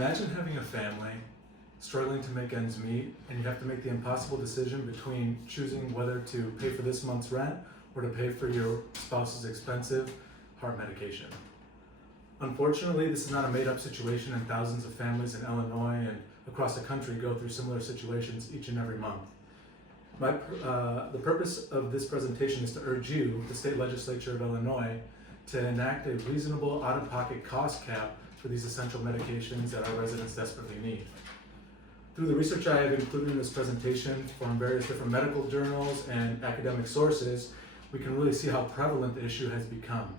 Imagine having a family, struggling to make ends meet, and you have to make the impossible decision between choosing whether to pay for this month's rent or to pay for your spouse's expensive heart medication. Unfortunately, this is not a made-up situation, and thousands of families in Illinois and across the country go through similar situations each and every month. The purpose of this presentation is to urge you, the state legislature of Illinois, to enact a reasonable out-of-pocket cost cap for these essential medications that our residents desperately need. Through the research I have included in this presentation from various different medical journals and academic sources, we can really see how prevalent the issue has become.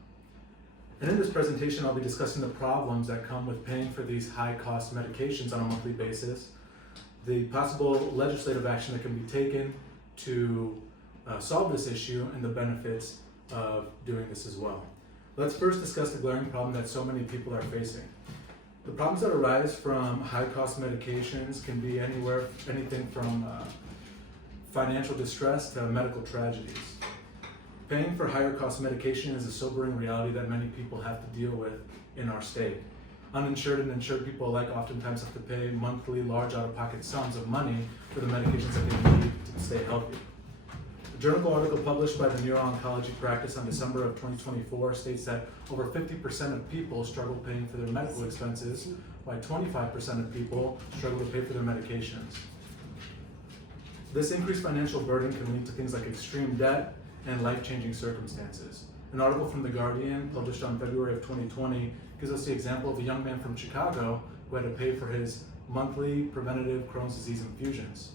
And in this presentation, I'll be discussing the problems that come with paying for these high-cost medications on a monthly basis, the possible legislative action that can be taken to solve this issue, and the benefits of doing this as well. Let's first discuss the glaring problem that so many people are facing. The problems that arise from high-cost medications can be anything from financial distress to medical tragedies. Paying for higher cost medication is a sobering reality that many people have to deal with in our state. Uninsured and insured people alike oftentimes have to pay monthly large out-of-pocket sums of money for the medications that they need to stay healthy. A journal article published by the Neuro-Oncology Practice on December of 2024 states that over 50% of people struggle paying for their medical expenses, while 25% of people struggle to pay for their medications. This increased financial burden can lead to things like extreme debt and life-changing circumstances. An article from The Guardian, published on February of 2020, gives us the example of a young man from Chicago who had to pay for his monthly preventative Crohn's disease infusions.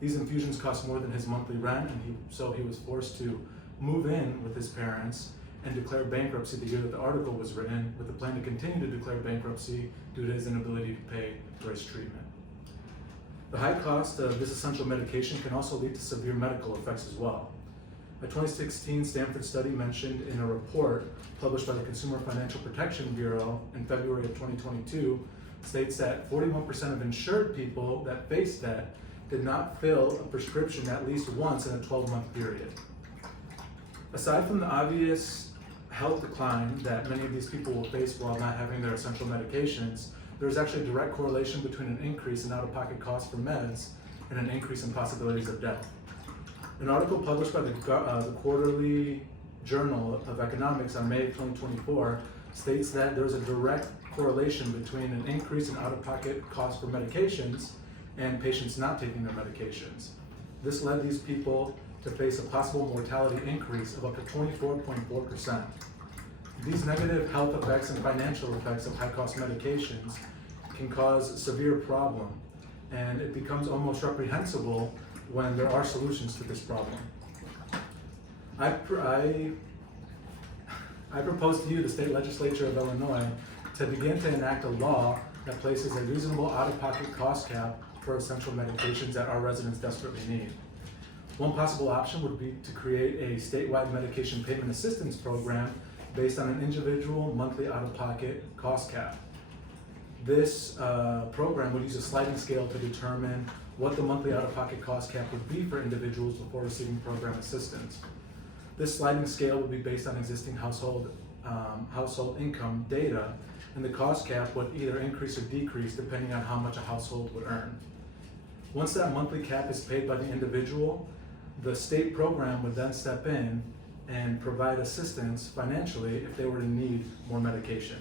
These infusions cost more than his monthly rent, and so he was forced to move in with his parents and declare bankruptcy the year that the article was written, with the plan to continue to declare bankruptcy due to his inability to pay for his treatment. The high cost of this essential medication can also lead to severe medical effects as well. A 2016 Stanford study mentioned in a report published by the Consumer Financial Protection Bureau in February of 2022 states that 41% of insured people that face debt did not fill a prescription at least once in a 12-month period. Aside from the obvious health decline that many of these people will face while not having their essential medications, there is actually a direct correlation between an increase in out-of-pocket costs for meds and an increase in possibilities of death. An article published by the Quarterly Journal of Economics on May 2024 states that there's a direct correlation between an increase in out-of-pocket costs for medications and patients not taking their medications. This led these people to face a possible mortality increase of up to 24.4%. These negative health effects and financial effects of high-cost medications can cause severe problem, and it becomes almost reprehensible when there are solutions to this problem. I propose to you, the state legislature of Illinois, to begin to enact a law that places a reasonable out-of-pocket cost cap for essential medications that our residents desperately need. One possible option would be to create a statewide medication payment assistance program based on an individual monthly out-of-pocket cost cap. This program would use a sliding scale to determine what the monthly out-of-pocket cost cap would be for individuals before receiving program assistance. This sliding scale would be based on existing household income data, and the cost cap would either increase or decrease depending on how much a household would earn. Once that monthly cap is paid by the individual, the state program would then step in and provide assistance financially if they were to need more medication.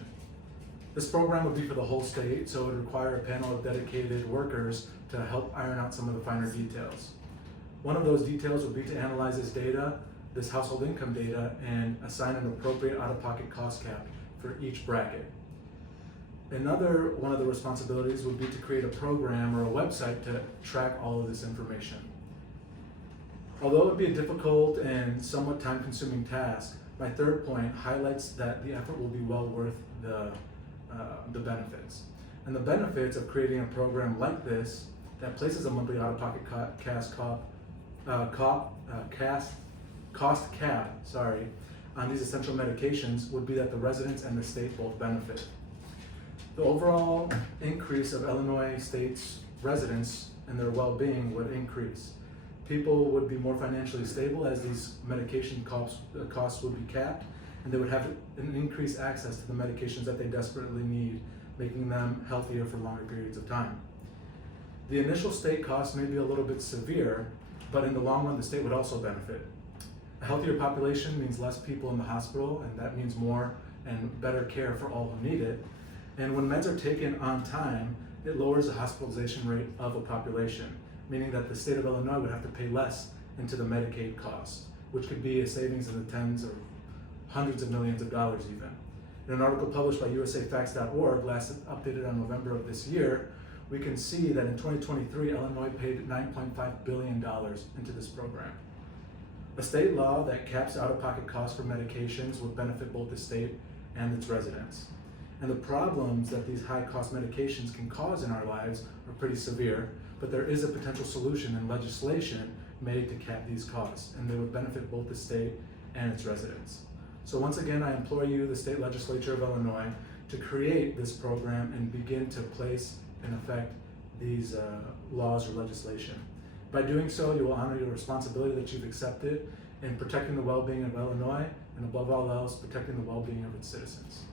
This program would be for the whole state, so it would require a panel of dedicated workers to help iron out some of the finer details. One of those details would be to analyze this data, this household income data, and assign an appropriate out-of-pocket cost cap for each bracket. Another one of the responsibilities would be to create a program or a website to track all of this information. Although it would be a difficult and somewhat time-consuming task, my third point highlights that the effort will be well worth the benefits. And the benefits of creating a program like this that places a monthly out-of-pocket cost cap on these essential medications would be that the residents and the state both benefit. The overall increase of Illinois State's residents and their well-being would increase. People would be more financially stable as these medication costs would be capped, and they would have an increased access to the medications that they desperately need making them healthier for longer periods of time. The initial state cost may be a little bit severe, but in the long run, the state would also benefit. A healthier population means less people in the hospital, and that means more and better care for all who need it. And when meds are taken on time, it lowers the hospitalization rate of a population, meaning that the state of Illinois would have to pay less into the Medicaid cost, which could be a savings in the tens or hundreds of millions of dollars even. In an article published by usafacts.org, last updated on November of this year, we can see that in 2023, Illinois paid $9.5 billion into this program. A state law that caps out-of-pocket costs for medications would benefit both the state and its residents. And the problems that these high-cost medications can cause in our lives are pretty severe, but there is a potential solution in legislation made to cap these costs, and they would benefit both the state and its residents. So once again, I implore you, the state legislature of Illinois, to create this program and begin to place in effect these laws or legislation. By doing so, you will honor your responsibility that you've accepted in protecting the well-being of Illinois, and above all else, protecting the well-being of its citizens.